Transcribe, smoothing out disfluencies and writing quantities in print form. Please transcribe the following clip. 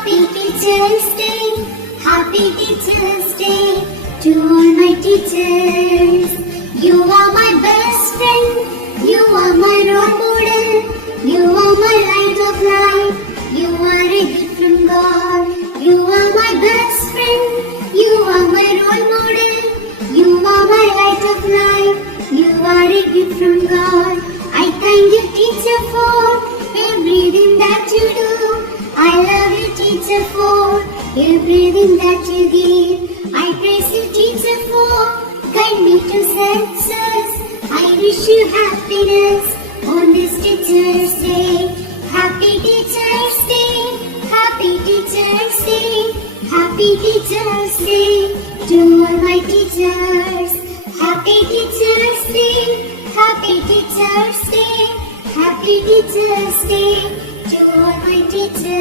Happy Teachers Day, Happy Teachers Day to all my teachers. You are my best friend, you are my role model, you are my light of life, you are a gift from God. You are my best friend, you are my role model, you are my light of life, you are a gift from God. I thank you, teacher, for everything that you do. I love you, teacher, for everything that you give. I praise you, teacher, for guide me to success. I wish you happiness on this Teacher's Day. Happy Teacher's Day, Happy Teacher's Day, Happy Teacher's Day to all my teachers. Happy Teacher's Day, Happy Teacher's Day, Happy Teacher's Day to all my teachers.